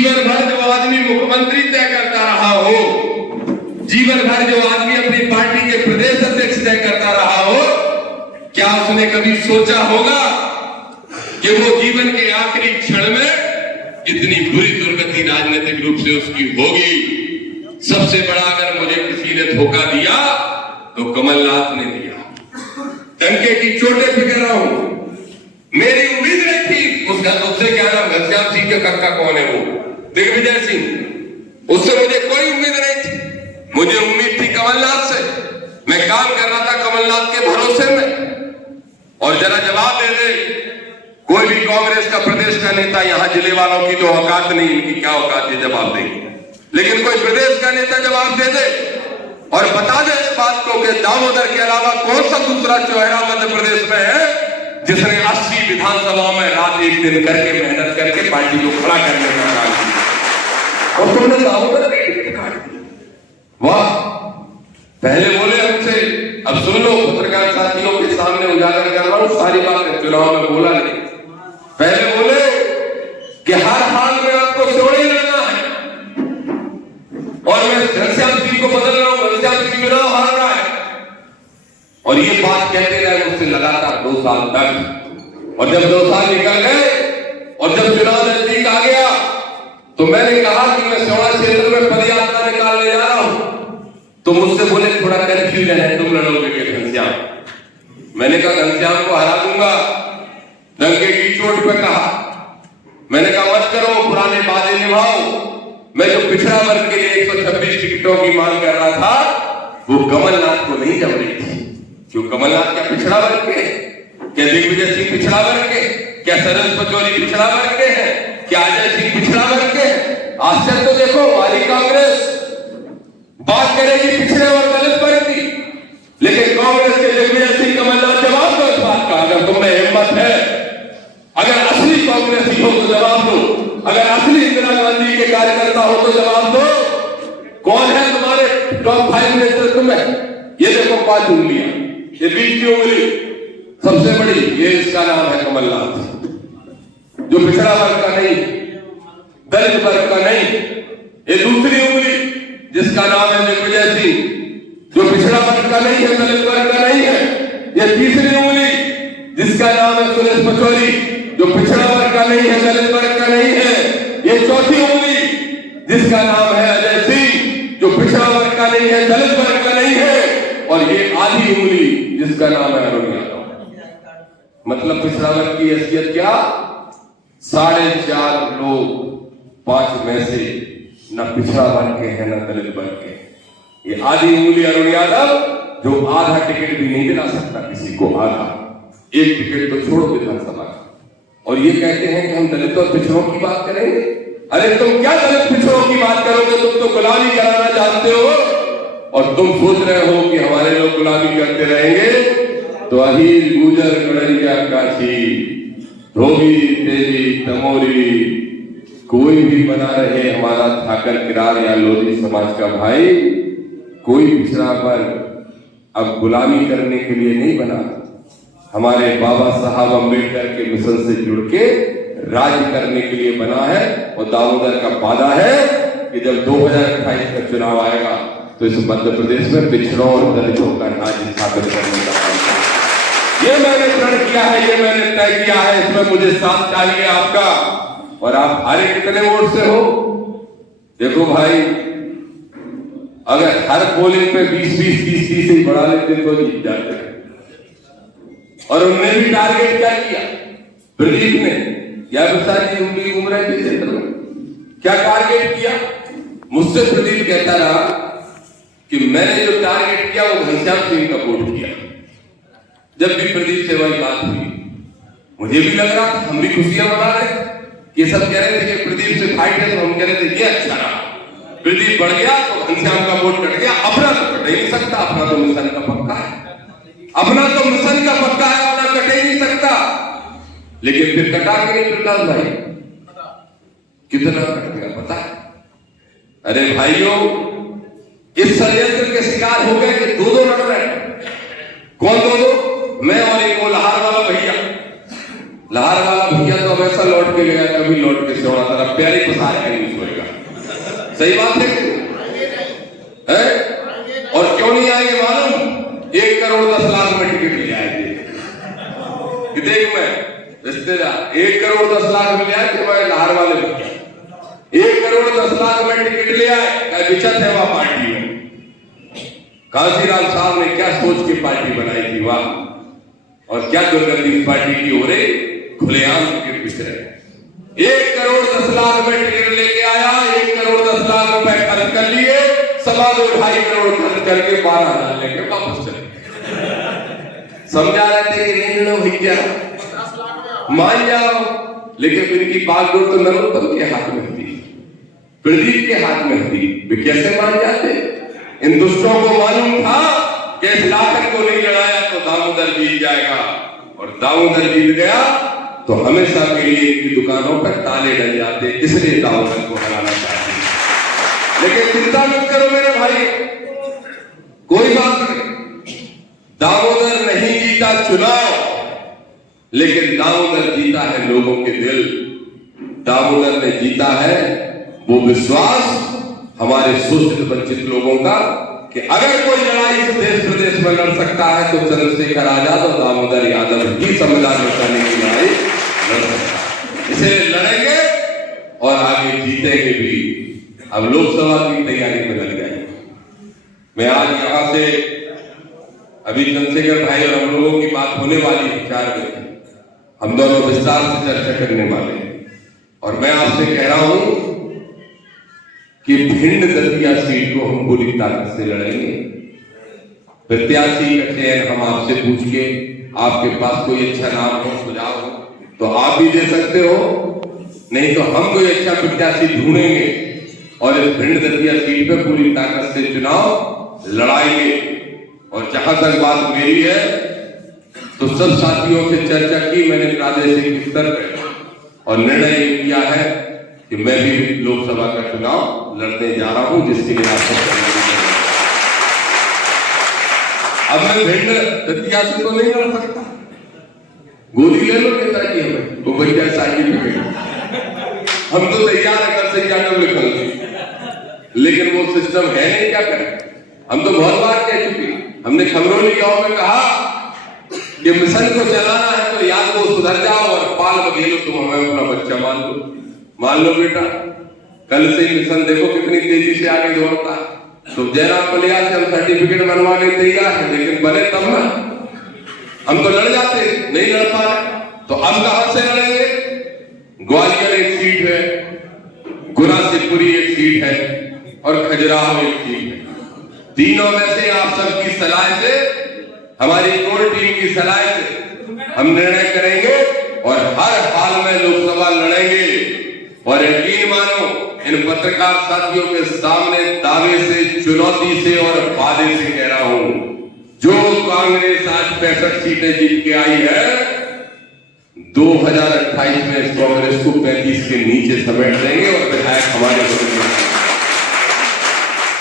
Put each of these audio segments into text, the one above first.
जीवन भर जो आदमी मुख्यमंत्री तय करता रहा हो, जीवन भर जो आदमी अपनी पार्टी के प्रदेश अध्यक्ष तय करता रहा हो, क्या उसने कभी सोचा होगा कि वो जीवन के आखिरी क्षण में इतनी बुरी दुर्गति राजनीतिक रूप से उसकी होगी। सबसे बड़ा अगर मुझे किसी ने धोखा दिया तो कमलनाथ ने दिया। डंके की चोटें पे कह रहा हूं, मेरी उम्मीद नहीं थी उसका, उससे क्या नाम घनश्याम सिंह के कक्का कौन है वो, दिग्विजय सिंह, उससे मुझे कोई उम्मीद नहीं थी। मुझे उम्मीद थी कमलनाथ से। मैं काम कर रहा था कमलनाथ के भरोसे में। और जरा जवाब दे दे कोई भी कांग्रेस का प्रदेश का नेता, यहां जिले वालों की तो औकात नहीं, इनकी क्या औकात है जवाब देंगे, लेकिन कोई प्रदेश का नेता जवाब दे दे और बता दे इस बात को कि दामोदर के अलावा कौन सा दूसरा चौहरा मध्य प्रदेश में है जिसने 80 विधानसभाओं में रात एक दिन करके मेहनत करके पार्टी को खड़ा करने का काम किया और तुमने दामोदर की टिकट काट दी। वाह, पहले बोले हमसे, अब सुन लो पत्रकार साथियों के सामने उजागर कर रहा हूं, सारी बातें चुनाव में बोला नहीं। पहले बोले कि हर हाल में आपको चोरी लेना है और मैं घनश्याम सिंह को बदल रहा हूं, घनश्याम सिंह चुनाव हार रहा है। और ये बात कहते रहे मुझसे लगातार 2 साल तक। और जब 2 साल निकल गए और जब चुनाव नजदीक आ गया तो मैंने कहा कि मैं सोना क्षेत्र में पदयात्रा निकालने जा रहा हूं। तो मुझसे बोले थोड़ा कंफ्यूजन है, तुम लड़ोगे कि घनश्याम? मैंने कहा घनश्याम को हरा दूंगा। डंके की चोट पे कहा, मैंने कहा मत करो, पुराने वादे निभाओ। मैं जो पिछड़ा वर्ग के लिए 126 टिकटों की मांग कर रहा था वो कमलनाथ को नहीं जम रही थी। क्यों? कमलनाथ क्या पिछड़ा वर्ग के? क्या दिग्विजय सिंह पिछड़ा वर्ग के? क्या शरद पचौरी पिछड़ा वर्ग के हैं? क्या अजय सिंह पिछड़ा वर्ग के हैं? आश्चर्य तो देखो, हमारी कांग्रेस बात करेगी पिछड़े और दलित वर्ग की, लेकिन कांग्रेस के दिग्विजय सिंह कमलनाथ जवाब दो इस बात का। अगर तुमने हिम्मत है, अगर असली कांग्रेसी हो तो जवाब दो, अगर असली इंदिरा गांधी के कार्यकर्ता हो तो जवाब दो। कौन है तुम्हारे टॉप 5 नेतृत्व में? ये देखो 5 उंगलियां, ये बीच की उंगली सबसे बड़ी, ये इसका नाम है कमलनाथ, जो पिछड़ा वर्ग का नहीं, दलित वर्ग का नहीं। ये दूसरी उंगली जिसका नाम है दिग्विजय सिंह, जो पिछड़ा वर्ग का नहीं है, दलित वर्ग का नहीं है। ये तीसरी उंगली जिसका नाम है सुरेश पचौरी, जो पिछड़ा वर्ग का नहीं है, दलित वर्ग का नहीं है। ये चौथी उंगली जिसका नाम है अजय सिंह, जो पिछड़ा वर्ग का नहीं है, दलित वर्ग का नहीं है। और ये आधी उंगली जिसका नाम है अरुण यादव। मतलब पिछड़ा वर्ग की हैसियत क्या? 4.5 लोग 5 में से न पिछड़ा वर्ग के हैं न दलित वर्ग के। ये आधी उंगली अरुण यादव, जो आधा टिकट भी नहीं दिला सकता किसी को, आधा, एक टिकट तो छोड़ो विधानसभा का। और ये कहते हैं कि हम दलित और पिछड़ों की बात करेंगे। अरे तुम क्या दलित पिछड़ों की बात करोगे? तुम तो गुलामी कराना चाहते हो और तुम सोच रहे हो कि हमारे लोग गुलामी करते रहेंगे। तो अहीर गुजर गड़रिया काशी, धोबी तेरी तमोरी, कोई भी बना रहे हमारा ठाकर किरार या लोधी समाज का भाई, कोई पिछड़ा वर्ग अब गुलामी करने के लिए नहीं बना। हमारे बाबा साहब अम्बेडकर के मिशन से जुड़ के राज्य करने के लिए बना है। और दामोदर का वादा है कि जब 2028 का चुनाव आएगा तो इस मध्य प्रदेश में पिछड़ों और दलितों का राज्य स्थापित करने का काम है। ये मैंने प्रण किया है, ये मैंने तय किया है, इसमें मुझे साथ चाहिए आपका। और आप हारे कितने वोट से हो? देखो भाई, अगर हर पोलिंग पे 20-20, 30-30 से बढ़ा लेते तो जीत जाते हैं। और उन्होंने भी टारगेट क्या किया? प्रदीप ने या जी उनकी उम्र है क्षेत्र में क्या टारगेट किया? मुझसे प्रदीप कहता रहा कि मैंने जो टारगेट किया वो घनश्याम सिंह का वोट किया। जब भी प्रदीप से वही बात हुई, मुझे भी लग रहा था, हम भी खुशियां मना रहे कि सब कह रहे थे कि प्रदीप से फाइट है, तो हम कह रहे थे ये अच्छा रहा। प्रदीप बढ़ गया तो घनश्याम का वोट कट गया। अपना तो कट ही नहीं सकता, अपना तो मिशन का पक्का है, अपना तो मिशन का पक्का है, अपना कट ही नहीं सकता। लेकिन फिर कटा के नहीं प्रकाश भाई, कितना कट गया पता है? अरे भाइयों, इस षड्यंत्र के शिकार हो गए कि 2-2 लड़ रहे हैं। कौन 2-2? मैं और एक वो लहार वाला भैया। लहार वाला भैया तो हमेशा लौट के के गया, कभी लौट के सोना, तेरा प्यारे पसार के नहीं सोएगा। सही बात है? और क्यों नहीं आएंगे मालूम? 1 करोड़ 10 लाख में टिकट ले आएंगे। देख मैं रिश्तेदार 1 करोड़ 10 लाख में ले आए थे, मैं लाहौर वाले में 1 करोड़ 10 लाख में टिकट ले आए, बिचत है वहां पार्टी में। कांसीराम साहब ने क्या सोच के पार्टी बनाई थी वाह, और क्या दुर्गंधी इस पार्टी की हो रही, खुलेआम टिकट बिच रहे। 1 करोड़ 10 लाख में टिकट लेके आया, 1 करोड़ 10 लाख रुपए खर्च कर लिए, 2.5 करोड़ खर्च करके 12,000 लेके वापस चले। समझा रहे थे कि नहीं लो भैया मान जाओ, लेकिन फिर की बागडोर तो नरोत्तम के हाथ में थी, प्रदीप के हाथ में थी, वे कैसे मान जाते? इन दुष्टों को मालूम था कि इस लाखन को नहीं लड़ाया तो दामोदर जीत जाएगा, और दामोदर जीत गया तो हमेशा के लिए इनकी दुकानों पर ताले डल जाते, इसलिए दामोदर को हराना चाहते। लेकिन चिंता मत करो मेरे भाई, कोई बात नहीं, दामोदर नहीं जीता चुनाव, लेकिन दामोदर जीता है लोगों के दिल। दामोदर ने जीता है वो विश्वास हमारे शोषित वंचित लोगों का कि अगर कोई लड़ाई इस देश प्रदेश में लड़ सकता है तो चंद्रशेखर आजाद और दामोदर यादव ही संविधान बचाने की लड़ाई लड़ सकता है। इसे लड़ेंगे और आगे जीतेंगे भी। अब लोकसभा की तैयारी में लग गए। मैं आज यहां से अभी चंद्रशेखर भाई और हम लोगों की बात होने वाली है 4 बजे, हम दोनों विस्तार से चर्चा करने वाले हैं, और मैं आपसे कह रहा हूं कि भिंड दतिया सीट को हम पूरी ताकत से लड़ेंगे। प्रत्याशी का चयन हम आपसे पूछ के, आपके पास कोई अच्छा नाम हो, सुझाव हो तो आप भी दे सकते हो, नहीं तो हम कोई अच्छा प्रत्याशी ढूंढेंगे और इस भिंड दतिया सीट पे पूरी ताकत से चुनाव लड़ाएंगे। और जहां तक बात मेरी है तो सब साथियों से चर्चा की मैंने प्रादेशिक स्तर पर, और निर्णय किया है कि मैं भी लोकसभा का चुनाव लड़ने जा रहा हूं, जिसके लिए आप सब अब मैं भिंड दतिया से तो नहीं लड़ सकता, गोली ले लो नेताजी हमें तो भैया साइकिल पे हम तो तैयार है, कल से जाकर लिखेंगे, लेकिन वो सिस्टम है नहीं, क्या करें? हम तो बहुत बार कह चुके, हमने खमरोली गांव में कहा कि मिशन को चलाना है तो याद वो सुधर जाओ और पाल बघेलो तुम हमें अपना बच्चा मान लो बेटा। कल से मिशन देखो कितनी तेजी से आगे दौड़ता है। तो जयराम पलिया से हम सर्टिफिकेट बनवाने तैयार है, लेकिन बने तब ना, हम तो लड़ जाते, नहीं लड़ पा रहे, तो अब कहां से लड़ेंगे? ग्वालियर एक सीट है, गुना शिवपुरी एक सीट है, और खजुराहो एक सीट है। तीनों में से आप सबकी सलाह से, हमारी कोर टीम की सलाह से हम निर्णय करेंगे और हर हाल में लोकसभा लड़ेंगे। और यकीन मानो, इन पत्रकार साथियों के सामने दावे से, चुनौती से और वादे से कह रहा हूं, जो कांग्रेस आज 65 सीटें जीत के आई है, 2028 में इस कांग्रेस को 35 के नीचे समेट देंगे और विधायक हमारे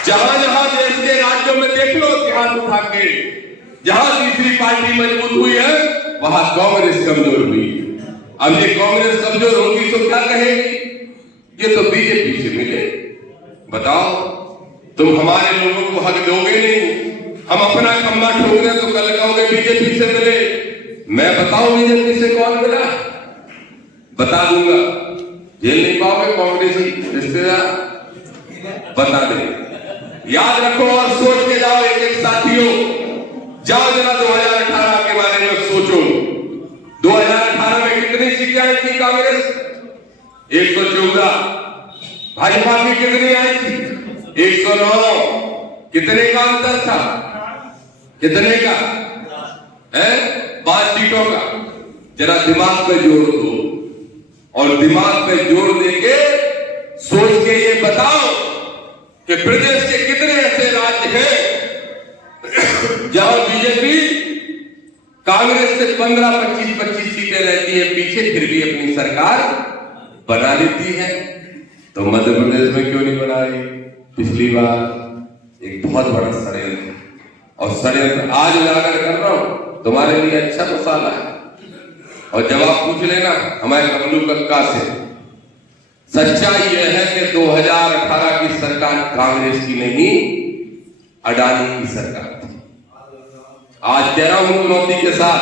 जहां जहां देश के राज्यों में देख लो इतिहास उठा के, जहां तीसरी पार्टी मजबूत हुई है वहां कांग्रेस कमजोर हुई। अब ये कांग्रेस कमजोर होगी तो क्या कहेगी? ये तो बीजेपी से मिले। बताओ, तुम हमारे लोगों को हक दोगे नहीं, हम अपना खंबा ठोक रहे तो कल कहोगे बीजेपी से मिले। मैं बताऊं बीजेपी से कौन मिला? बता दूंगा, जेल नहीं पाओगे कांग्रेस रिश्तेदार, बता दे। याद रखो और सोच के जाओ एक एक साथियों, जाओ जरा 2018 के बारे में सोचो। 2018 में कितनी सीटें आई थी कांग्रेस? 114। भाजपा की कितनी आई थी? 109। कितने का अंतर था? कितने का है? 5 सीटों का। जरा दिमाग पे जोर दो और दिमाग पे जोर देके सोच के ये बताओ कि प्रदेश के कितने ऐसे राज्य हैं जहां बीजेपी कांग्रेस से 15-25 सीटें रहती है पीछे, फिर भी अपनी सरकार बना लेती है। तो मध्य प्रदेश में क्यों नहीं बना रही? पिछली बार एक बहुत बड़ा षड्यंत्र, और षड्यंत्र आज उजागर कर रहा हूं, तुम्हारे लिए अच्छा मसाला है। और जवाब पूछ लेना हमारे कमलू कक्का से। सच्चाई यह है कि 2018 की सरकार कांग्रेस की नहीं, अडानी की सरकार थी। आज कह रहा हूं चुनौती के साथ,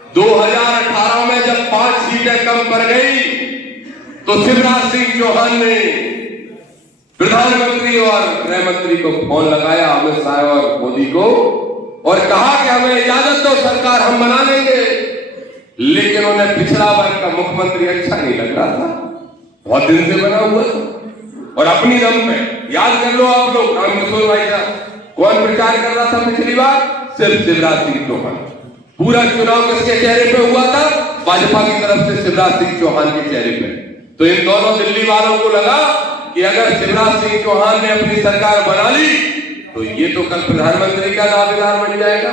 2018 में जब 5 सीटें कम पड़ गई तो शिवराज सिंह चौहान ने प्रधानमंत्री और गृह मंत्री को फोन लगाया, अमित शाह और मोदी को, और कहा कि हमें इजाजत दो, सरकार हम बना लेंगे। लेकिन उन्हें पिछड़ा वर्ग का मुख्यमंत्री अच्छा नहीं लग रहा था, बहुत दिन से बना हुआ था, और अपनी दम पे याद कर लो आप लोग, रामकिशोर भाई साहब, कौन प्रचार कर रहा था पिछली बार? सिर्फ शिवराज सिंह चौहान। पूरा चुनाव किसके चेहरे पे हुआ था? भाजपा की तरफ से शिवराज सिंह चौहान के चेहरे पे। तो इन दोनों दिल्ली वालों को लगा कि अगर शिवराज सिंह चौहान ने अपनी सरकार बना ली तो ये तो कल प्रधानमंत्री का दावेदार बन जाएगा।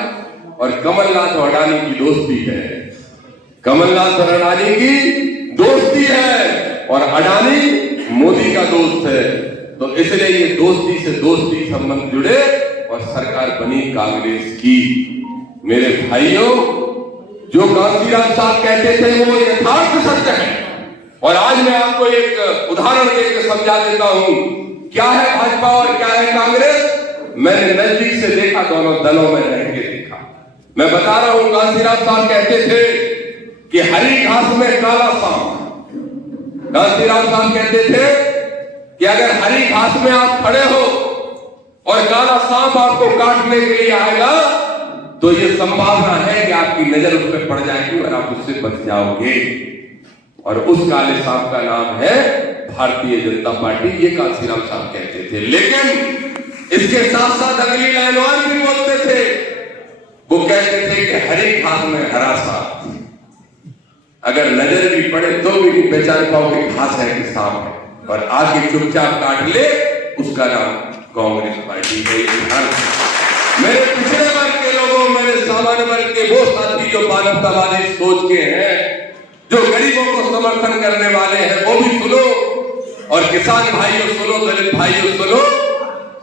और कमलनाथ और अडानी की दोस्ती है, कमलनाथ और अडानी की दोस्ती है, और अडानी मोदी का दोस्त है। तो इसलिए ये दोस्ती से दोस्ती संबंध जुड़े और सरकार बनी कांग्रेस की। मेरे भाइयों, जो कांसीराम साहब कहते थे वो यथार्थ सत्य है। और आज मैं आपको एक उदाहरण देकर समझा देता हूं, क्या है भाजपा और क्या है कांग्रेस। मैंने नजदीक से देखा, दोनों दलों में रह के देखा। मैं बता रहा हूं, कांसीराम साहब कहते थे कि हरी घास में काला सांप। कांसीराम साहब कहते थे कि अगर हरी घास में आप खड़े हो और काला सांप आपको काटने के लिए आएगा तो ये संभावना है कि आपकी नजर उस पर पड़ जाएगी और आप उससे बच जाओगे। और उस काले सांप का नाम है भारतीय जनता पार्टी, ये कांसीराम साहब कहते थे। लेकिन इसके साथ साथ अगली लाइन और भी बोलते थे, वो कहते थे कि हरी घास में हरा सांप, अगर नजर भी पड़े तो भी नहीं पहचान पाओगे घास है कि सांप है, और आके चुपचाप काट ले, उसका नाम कांग्रेस पार्टी है। मेरे पिछड़े वर्ग के लोगों, मेरे सामान्य वर्ग के वो साथी जो मानवतावादी सोच के हैं, जो गरीबों को समर्थन करने वाले हैं, वो भी सुनो, और किसान भाइयों सुनो, दलित भाइयों सुनो,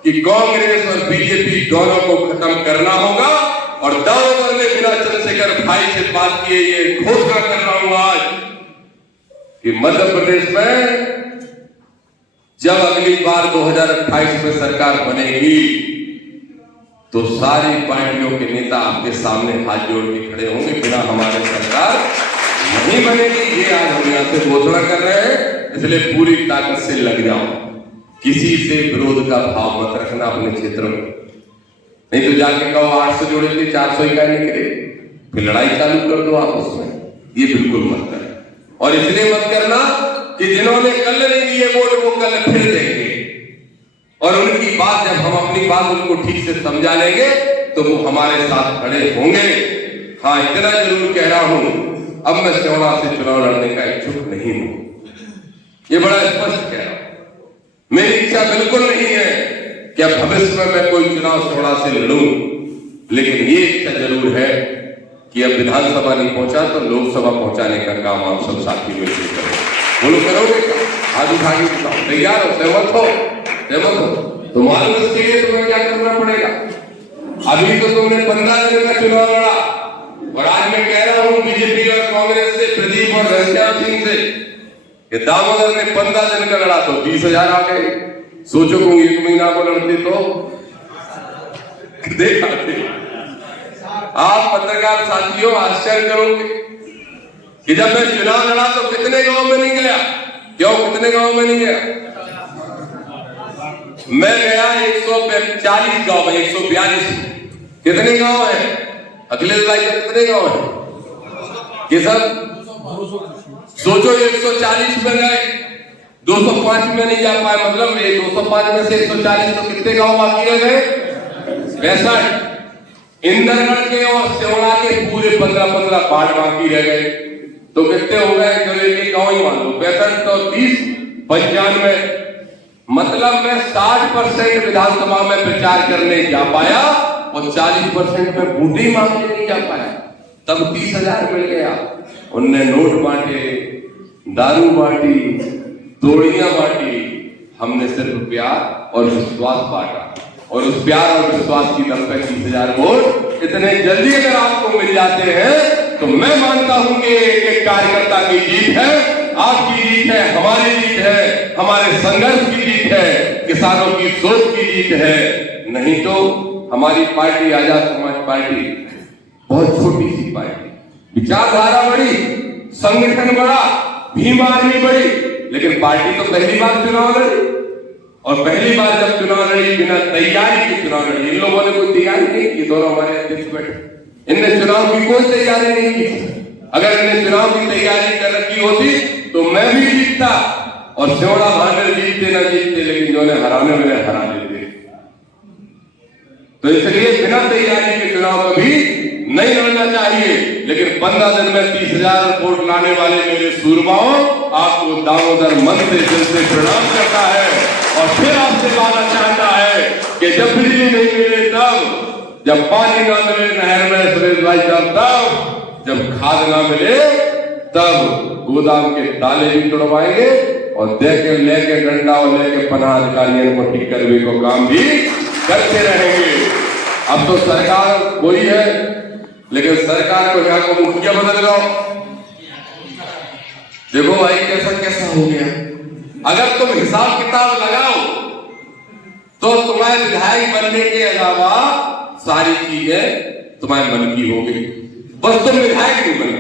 कि कांग्रेस और बीजेपी दोनों को खत्म करना होगा। और दामोदर ने बिना चंद्रशेखर भाई से बात किए ये घोषणा कर रहा हूं आज कि मध्य प्रदेश में जब अगली बार 2028 में सरकार बनेगी तो सारी पार्टियों के नेता आपके सामने हाथ जोड़ के खड़े होंगे, बिना हमारे सरकार नहीं बनेगी। ये आज हम यहां से घोषणा कर रहे हैं, इसलिए पूरी ताकत से लग जाओ। किसी से विरोध का भाव मत रखना अपने क्षेत्र में, नहीं तो जाके कहो 800 जोड़े थे 400 इकाई निकले, फिर लड़ाई चालू कर दो आपस में। ये बिल्कुल मत करना। और इसलिए मत करना कि जिन्होंने कल नहीं दिए वोट वो कल फिर देंगे, और उनकी बात जब हम अपनी बात उनको ठीक से समझा लेंगे तो वो हमारे साथ खड़े होंगे। हाँ, इतना जरूर कह रहा हूं, अब मैं सेवा से चुनाव लड़ने का इच्छुक नहीं हूं, ये बड़ा स्पष्ट कह रहा हूं। मेरी इच्छा बिल्कुल नहीं है कि अब भविष्य में मैं कोई चुनाव सेवा से लड़ूं, लेकिन ये इच्छा जरूर है कि अब विधानसभा नहीं पहुंचा तो लोकसभा पहुंचाने का काम आप सब साथी मिलकर करें। बोलो करोगे? आज उठा के बताओ, तैयार हो? सहमत हो? सहमत हो तो मालूम इसके लिए तुम्हें क्या करना पड़ेगा। अभी तो तुमने 15 दिन का चुनाव लड़ा, और आज मैं कह रहा हूं बीजेपी और कांग्रेस से, प्रदीप और घनश्याम सिंह से, कि दामोदर ने 15 दिन का लड़ा तो 20,000 आ गए। सोचो को 1 महीना को लड़ते तो देखा थे। आप पत्रकार साथियों आश्चर्य करोगे कि जब मैं चुनाव लड़ा तो कितने गांव में नहीं गया। क्यों कितने गांव में नहीं गया? मैं गया 140 गांव में, 142। कितने गांव है अखिलेश भाई? कितने गांव है ये सब? सोचो 140 में गए, 205 में नहीं जा पाए, मतलब ये 205 में से 140 तो कितने गांव बाकी रह गए? 65। इंदरगढ़ के और सेवड़ा के पूरे 15-15 पार्ट बाकी रह गए, तो कितने हो गए? जो एक गांव ही मान लो, 65 तो 30, 95। मतलब मैं 60% विधानसभा में प्रचार करने जा पाया और 40% में बूटी मांगने नहीं जा पाया। तब 30,000 मिल गया। उनने नोट बांटे, दारू बांटी, तोड़ियां बांटी, हमने सिर्फ प्यार और विश्वास बांटा, और उस प्यार और विश्वास की दम पे 30,000 वोट इतने जल्दी अगर आपको मिल जाते हैं तो मैं मानता हूं कि एक कार्यकर्ता की जीत है, आपकी जीत है, हमारी जीत है, हमारे संघर्ष की जीत है, किसानों की सोच की जीत है। नहीं तो हमारी पार्टी आजाद समाज पार्टी बहुत छोटी सी पार्टी, विचारधारा बड़ी, संगठन बड़ा, भीम आर्मी बड़ी, लेकिन पार्टी तो पहली बार चुनाव लड़ी, और पहली बार जब चुनाव लड़ी बिना तैयारी के चुनाव लड़ी। इन लोगों ने कोई तैयारी नहीं की, दोनों हमारे अध्यक्ष बैठे, इनने चुनाव की कोई तैयारी नहीं की। अगर इनने चुनाव की तैयारी कर रखी होती तो मैं भी जीतता, और सेवड़ा भांडर जीतते ना जीतते, लेकिन जो ने हराने वाले हरा देते। तो इसलिए बिना तैयारी के चुनाव कभी नहीं लड़ना चाहिए। लेकिन 15 दिन में 30,000 वोट लाने वाले मेरे सूरमाओं, आपको दामोदर मन से दिल से प्रणाम करता है, और फिर आपसे मानना चाहता है कि जब बिजली नहीं मिले तब, जब पानी ना मिले नहर में सुरेश भाई तब, जब खाद ना मिले तब गोदाम के ताले भी तोड़वाएंगे, और देके लेके डंडा और लेके पनाह अधिकारियों को ठीक करने को काम भी करते रहेंगे। अब तो सरकार वही है, लेकिन सरकार को यहाँ को मुखिया बदल रहा। देखो भाई कैसा कैसा हो गया। अगर तुम हिसाब किताब लगाओ तो तुम्हारे विधायक बनने के अलावा सारी चीजें तुम्हारे मन की हो गई, बस तुम विधायक नहीं बन।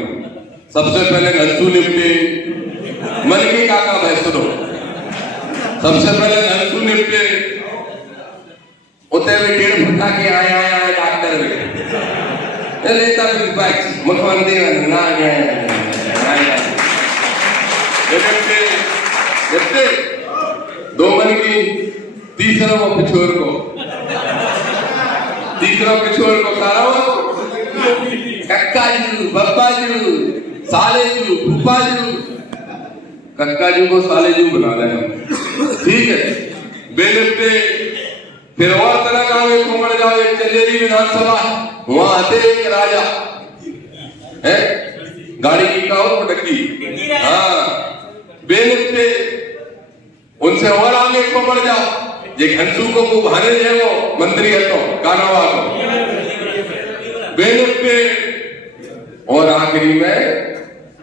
सबसे पहले घनसू निपटे, मन की काका भाई सुनो, सबसे पहले घनसू निपटे, उतने में 1.5 फुटा के आए डॉक्टर नेता मुख्यमंत्री ना निपटे, 2 मन की, तीसरा वो पिछोर को सारा कक्का जी, बप्पा जी, साले जी, फूफा जी, कक्का जी को साले जी बना लेना, ठीक है। बेनिपटे फिर और तरह का एक घूमने जाओ, एक चंदेरी विधानसभा, वहां आते एक राजा है, गाड़ी की का हो पटकी, हाँ बेनिपटे, उनसे और आगे को बढ़ जाओ, ये घनसू को भाने जो वो मंत्री है तो कानावा को बेनिपटे, और आखिरी में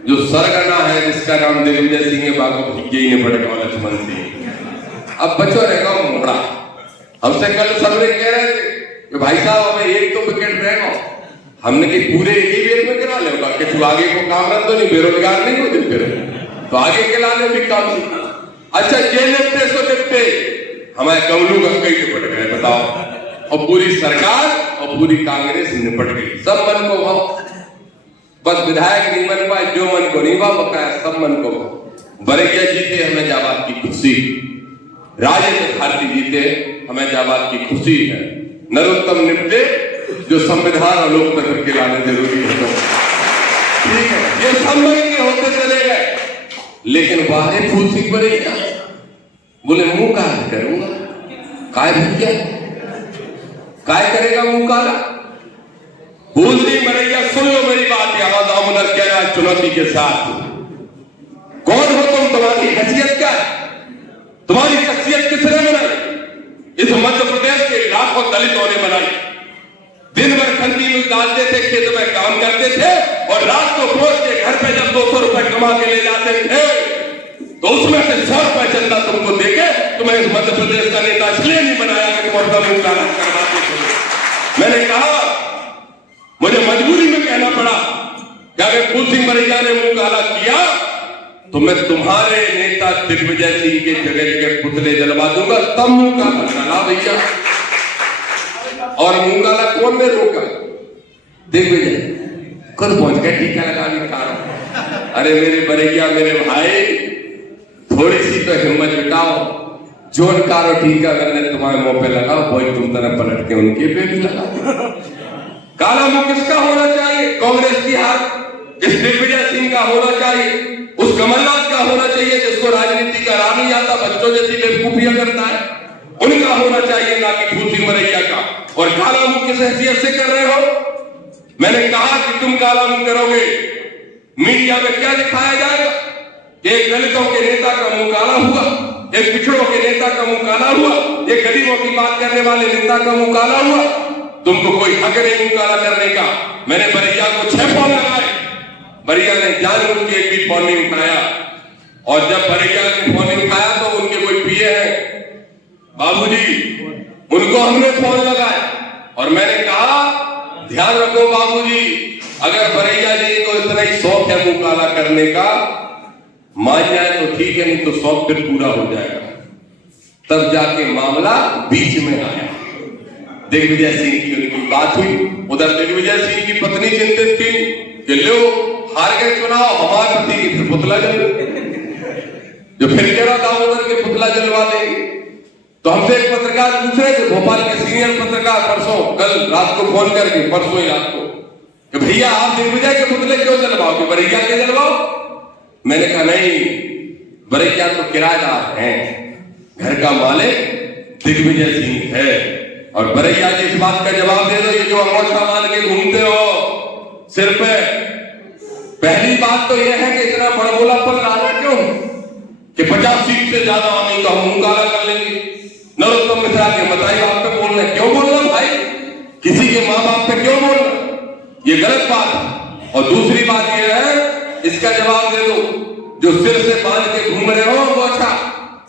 जो सरगना है जिसका नाम दिग्विजय सिंह है, बागो भीगे ही नहीं पड़ेगा लक्ष्मण सिंह। अब बच्चों रहेगा मोहड़ा। हमसे कल सबने कह रहे थे कि भाई साहब हमें एक तो विकेट रहेगा, हमने कि पूरे एक ही वेट में गिरा लेगा कि आगे को काम रख तो नहीं, बेरोजगार नहीं हो दिन फिर तो आगे के लाने भी काम नहीं। अच्छा ये निपटे सो निपटे, हमारे कमलू गंगा ही निपट गए बताओ, और पूरी सरकार और पूरी कांग्रेस निपट गई। सब मन को भाव, बस विधायक नहीं बन पाए, जो मन को नहीं भाव बकाया सब मन को भाव। बरैया जीते हमें जाबाद की खुशी, राजेंद्र भारती जीते हमें जाबाद की खुशी है, नरोत्तम निपटे जो संविधान और लोकतंत्र के लाने जरूरी है तो ठीक है, ये सब मरेंगे होते चले गए। लेकिन वादे फूल सिंह बरैया बोले मुंह काला करूंगा, काय भैया काय करेगा मुंह काला। फूल सिंह बरैया सुन लो मेरी बात, यहाँ दामोदर कह रहा है चुनौती के साथ, कौन हो तुम, तुम्हारी हैसियत क्या है, तुम्हारी शख्सियत किसने बनाई? इस मध्य प्रदेश के लाखों दलितों ने बनाई। दिन भर खंती में डालते थे, खेत में काम करते थे, और रात को पहुंच के घर पे जब 200 रुपए कमा के ले जाते थे तो उसमें से 100 रुपए चंदा तुमको देके तुम्हें इस मध्य प्रदेश का नेता इसलिए नहीं बनाया कि तुम अपना मुंह काला करवाते थे। मैंने कहा, मुझे मजबूरी में कहना पड़ा कि अगर फूल सिंह बरैया ने मुंह काला किया तो मैं तुम्हारे नेता दिग्विजय सिंह के जगह जगह पुतले जलवा दूंगा, तब मुंह काला चला भैया। और मुंह काला कौन ने रोका? दिग्विजय खुद पहुंच गए टीका लगाने का। अरे मेरे बरैया मेरे भाई, थोड़ी सी तो हिम्मत जुटाओ, जोन कारो टीका करने तुम्हारे मुंह पे लगाओ, कोई तुम तरह पलट के उनके पे भी लगा। काला मुंह किसका होना चाहिए? कांग्रेस की हार इस दिग्विजय सिंह का होना चाहिए, उस कमलनाथ का होना चाहिए जिसको राजनीति का राह नहीं आता, बच्चों जैसी बेवकूफियां करता है, उनका होना चाहिए, ना कि फूल सिंह बरैया का। और काला मुंह किस हैसियत से कर रहे हो? मैंने कहा कि तुम काला मुंह करोगे, मीडिया में क्या दिखाया जाएगा? एक दलितों के नेता का मुंह काला हुआ, एक पिछड़ों के नेता का मुंह काला हुआ, एक गरीबों की बात करने वाले नेता का मुंह काला हुआ। तुमको कोई हक नहीं मुंह काला करने का। मैंने बरैया को 6 फॉर्म लगाए, बरैया ने जानबूझ के एक भी फोन नहीं उठाया। और जब बरैया ने फोन नहीं उठाया तो उनके कोई पीए हैं बाबूजी, उनको हमने फोन लगाया और मैंने कहा ध्यान रखो बाबूजी, अगर बरैया जी को इतना ही शौक है मुंह काला करने का, मान जाए तो ठीक है, नहीं तो शौक फिर पूरा हो जाएगा। तब जाके मामला बीच में आया। दिग्विजय सिंह की उनकी बात हुई। उधर दिग्विजय सिंह की पत्नी चिंतित थी कि लो हार गए चुनाव, हमारे पति की फिर पुतला जल, जो फिर कह रहा था उधर के पुतला जलवा देंगे। तो हमसे एक पत्रकार पूछ रहे थे, भोपाल के सीनियर पत्रकार, परसों कल रात को फोन करके, परसों ही रात को, कि भैया आप दिग्विजय के पुतले क्यों जलवाओगे, बरैया के जलवाओ। मैंने कहा नहीं, बरैया तो किराएदार हैं, घर का मालिक दिग्विजय सिंह है। और बरैया जी इस बात का जवाब दे दो, ये जो अंगोछा मान के घूमते हो सिर पे, पहली बात तो यह है कि इतना बड़बोलापन लाना क्यों कि 50 सीट से ज्यादा आनी तो हम मुंह काला कर लेंगे। नरोत्तम मिश्रा के बताइए, आप पे बोलना क्यों बोलना भाई, किसी के माँ बाप पे क्यों बोलना, ये गलत बात है। और दूसरी बात यह है, इसका जवाब दे दो, जो सिर से बांध के घूम रहे हो वो अच्छा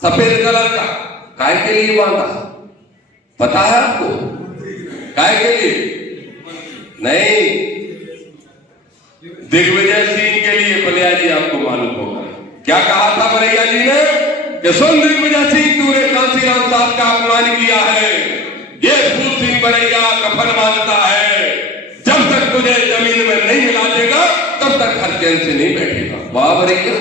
सफेद कलर का, काय के लिए बांधा पता है आपको, काय के लिए? नहीं, दिग्विजय सिंह के लिए। बलिया जी आपको मालूम होगा क्या कहा था बरैया जी ने कि सुन दिग्विजय सिंह, तूने कांसीराम साहब का अपमान किया है, ये फूल सिंह बरैया कफन बांधता है, जब तक तुझे जमीन में नहीं मिला देगा तब तक हर चैन से नहीं बैठेगा। वाह बरैया,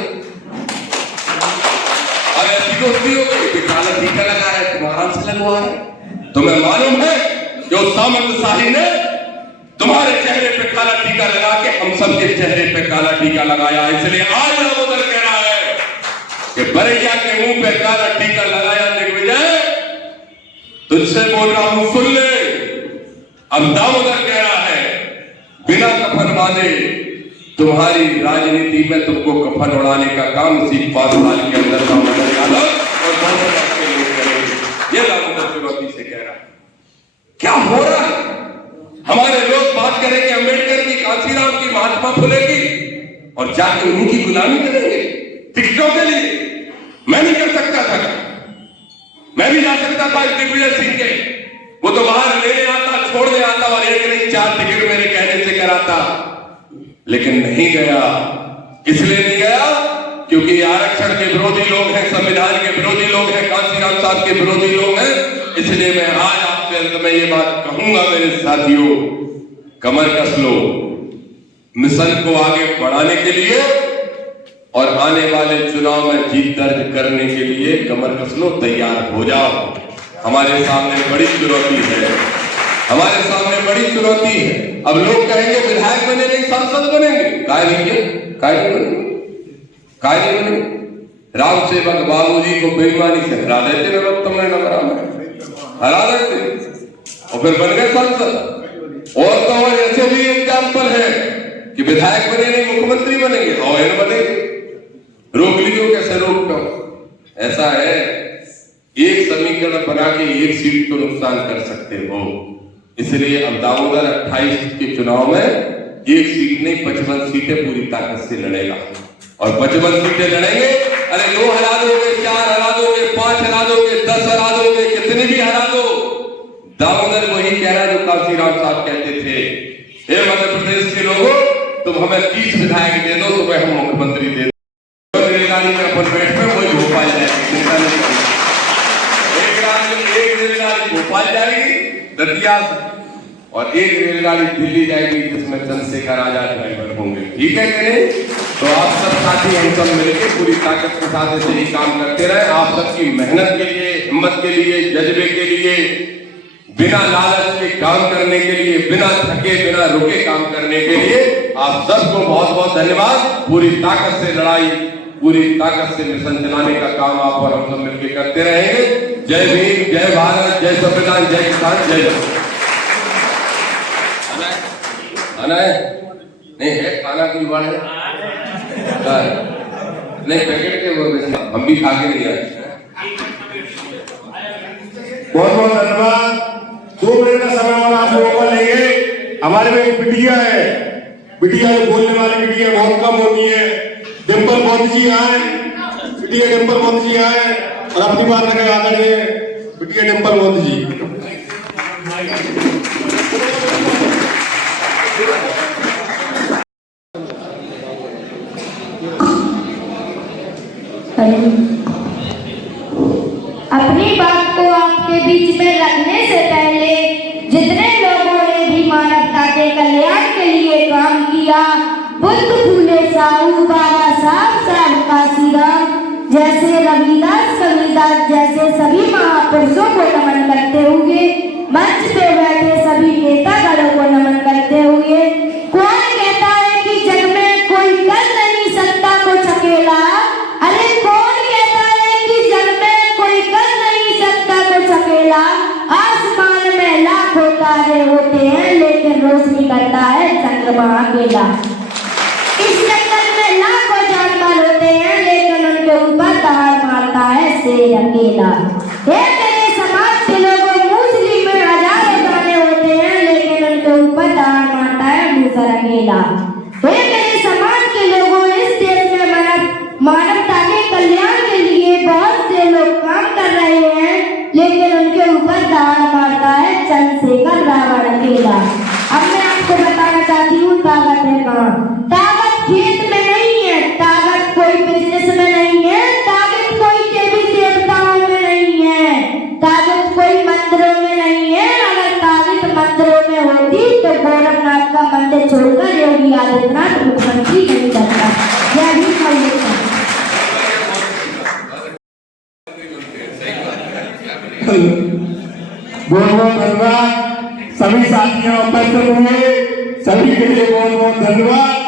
अब ऐसी दोस्ती हो गई कि काला टीका लगा है, तुम्हारा से लगवा है। तुम्हें मालूम है जो सामंत शाही ने तुम्हारे चेहरे पे काला टीका लगा के हम सबके चेहरे पे काला टीका लगाया, इसलिए आज दामोदर कह रहा है कि बरैया के मुंह पे काला टीका लगाया दिग्विजय, तुझसे बोल रहा हूं सुन ले। अब दामोदर कह रहा है बिना कफन बांधे तुम्हारी राजनीति में तुमको कफन उड़ाने का काम इसी 5 साल के अंदर दामोदर यादव और दामोदर के लोग करेंगे। ये दामोदर चुनौती से कह रहा है। क्या हो रहा है? हमारे लोग बात करेंगे अंबेडकर की, कांसीराम की, महात्मा फुले की, और जाके उन्हीं की गुलामी करेंगे टिकटों के लिए। मैं नहीं कर सकता था, मैं भी जा सकता था दिग्विजय सिंह के, वो तो बाहर लेने आता, छोड़ने आता और एक नहीं 4 टिकट मेरे कहने से कराता, लेकिन नहीं गया। इसलिए नहीं गया क्योंकि आरक्षण के विरोधी लोग हैं, संविधान के विरोधी लोग हैं, कांसीराम साहब के विरोधी लोग हैं। इसलिए मैं आज आपसे अंत में ये बात कहूंगा मेरे साथियों, कमर कस लो, मिशन को आगे बढ़ाने के लिए और आने वाले चुनाव में जीत दर्ज करने के लिए कमर कस लो, तैयार हो जाओ। हमारे सामने बड़ी चुनौती है, हमारे सामने बड़ी चुनौती है। अब लोग कहेंगे विधायक बने नहीं सांसद बनेंगे, काय नहीं बनेंगे। राम सेवक बाबूजी को बेईमानी से हरा देते नरोत्तम ने नगरा में, हरा देते और फिर बन गए सांसद। और तो और ऐसे भी एग्जाम्पल है कि विधायक बने नहीं मुख्यमंत्री बनेंगे, और बनेंगे। रोक लीजिए, कैसे रोक पाओ? ऐसा है, एक समीकरण बना के एक सीट को नुकसान कर सकते हो। इसलिए अब दामोदर 28 के चुनाव में एक सीट नहीं 55 सीटें पूरी ताकत से लड़ेगा और 55 सीटें लड़ेंगे। अरे 2 हरा दोगे, 4 हरा दोगे, 5 हरा दोगे, 10 हरा दोगे, कितने भी हरा दो, दामोदर वही कह रहा है जो कांसीराम साहब कहते थे, हे मध्य प्रदेश के लोगों, तुम हमें 30 विधायक दे दो, तुम्हें हम मुख्यमंत्री दे दो। रेलगाड़ी में अपन बैठ में वही भोपाल जाएगी, एक रेलगाड़ी भोपाल जाएगी दतिया से और एक रेलगाड़ी दिल्ली जाएगी, जिसमें चंद्रशेखर आजाद ड्राइवर होंगे। ठीक है कि नहीं? तो आप सब साथी हम सब मिलकर पूरी ताकत के साथ ऐसे ही काम करते रहे। आप सबकी मेहनत के लिए, हिम्मत के लिए, जज्बे के लिए, बिना लालच के काम करने के लिए, बिना थके बिना रुके काम करने के लिए आप सबको बहुत बहुत धन्यवाद। पूरी ताकत से लड़ाई, पूरी ताकत से मिशन चलाने का काम आप और हम सब मिलकर करते रहेंगे। जय भीम, जय भारत, जय संविधान, जय किसान, जय जवान। खाना है? नहीं है, खाना की बात है नहीं, पैकेट के वो हम भी खा के नहीं आए। बहुत बहुत धन्यवाद। 2 मिनट का समय और आप लोगों का लेंगे। हमारे में एक मीडिया है, बिटिया जो बोलने वाली बिटिया बहुत कम होती है। डिम्पल मोदी जी आए, बिटिया डिम्पल मोदी जी आए और अपनी बात रखे आदरणीय बिटिया डिम्पल मोदी जी। अपनी बात को आपके बीच में रखने से पहले जितने लोगों ने भी मानवता के कल्याण के लिए काम किया, बुद्ध, फूले साहू, बाबा साहब काशीराम जैसे, रविदास, कबीरदास जैसे सभी महापुरुषों को नमन करते हुए, मंच पे बैठे सभी नेतागणों को नमन करते हुए, कौन कहता है कि जग में कोई कर नहीं सकता कुछ अकेला? अरे कौन कहता है कि जग में कोई कर नहीं सकता कुछ अकेला? आसमान में लाखों तारे होते हैं लेकिन रोशनी करता है चंद्रमा अकेला। इस जंगल में लाखों जानवर होते हैं लेकिन उनके ऊपर दहाड़ मारता है शेर अकेला। हे मेरे समाज के लोगों, मूसली में हजारों दाने होते हैं लेकिन उनके ऊपर दहाड़ मारता है मूसर अकेला। हे मेरे समाज के लोगों, इस देश में मानवता के कल्याण के लिए बहुत से लोग काम कर रहे हैं लेकिन उनके ऊपर दहाड़ मारता है चंद्रशेखर रावण अकेला। अब मैं आपको बताना चाहती हूँ ताकत है कहाँ। ताकत खेत में नहीं है, ताकत कोई बिजनेस में नहीं है, ताकत कोई देवी देवताओं में नहीं है, ताकत कोई मंदिरों में नहीं है। अगर ताकत मंदिरों में होती तो गोरखनाथ का मंदिर छोड़कर योगी आदित्यनाथ मुख्यमंत्री नहीं करता। यह भी बहुत बहुत धन्यवाद सभी साथियों उपस्थित हुए, सभी के लिए बहुत बहुत धन्यवाद।